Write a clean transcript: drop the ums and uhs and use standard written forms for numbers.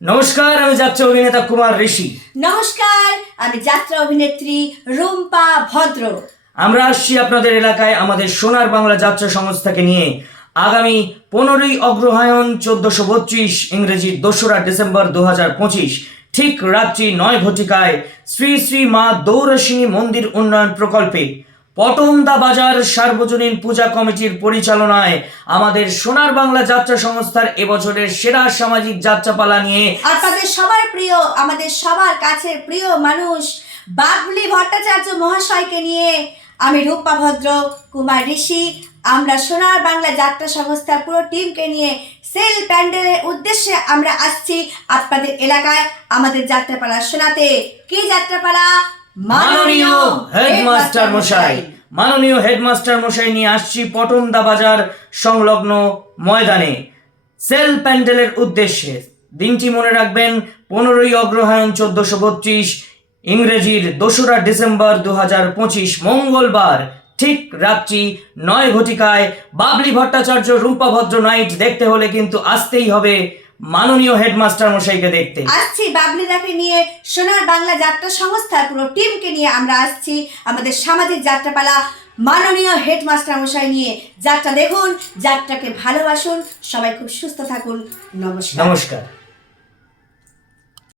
নমস্কার, আমি যাত্রা অভিনেতা কুমার ঋষি। নমস্কার, আমি যাত্রা অভিনেত্রী রুম্পা ভদ্র। আমরা আসছি আপনাদের এলাকায় আমাদের সোনার বাংলা যাত্রা সংস্থাকে নিয়ে। আগামী 15ই অগ্রহায়ণ 1432 ইংরেজি 2রা ডিসেম্বর 2025 ঠিক রাত্রি 9 ঘটিকায় শ্রী শ্রী মা দৌরাসিনী মন্দির উন্নয়ন প্রকল্পে পটমদা বাজার সার্বজনীন পূজা কমিটির পরিচালনায় আমাদের সোনার বাংলা যাত্রা সংস্থার এবছরের সেরা সামাজিক যাত্রাপালা নিয়ে আপনাদের সবার প্রিয়, আমাদের সবার কাছের প্রিয় মানুষ বাবলি ভট্টাচার্য মহাশয়কে নিয়ে আমি রূপা ভদ্র, কুমার ঋষি, আমরা সোনার বাংলা যাত্রা সংস্থার পুরো টিমকে নিয়ে সেল প্যান্ডেলের উদ্দেশ্যে আমরা আসছি আপনাদের এলাকায় আমাদের যাত্রাপালা শোনাতে। কি যাত্রাপালা? মাননীয় হেডমাস্টার মশাই। মাননীয় হেডমাস্টার মশাই নিয়ে আসছি পটমদা বাজার সংলগ্ন ময়দানে সেল প্যান্ডেলের উদ্দেশ্যে। দিনটি মনে রাখবেন, 15ই অগ্রহায়ণ 1432 ইংরেজির 2রা ডিসেম্বর 2025 মঙ্গলবার ঠিক রাত্রি 9 ঘটিকায় বাবলি ভট্টাচার্য রূপা ভদ্র নাইট দেখতে হলে কিন্তু আসতেই হবে মাননীয় হেডমাস্টার মশাইকে দেখতে। আসছি বাবলিদাকে নিয়ে, সোনার বাংলা যাত্রা সংস্থার পুরো টিমকে নিয়ে আমরা আসছি আমাদের সামাজিক যাত্রাপালা মাননীয় হেডমাস্টার মশাই নিয়ে। যাত্রা দেখুন, যাত্রাকে ভালোবাসুন, সবাই খুব সুস্থ থাকুন। নমস্কার। নমস্কার।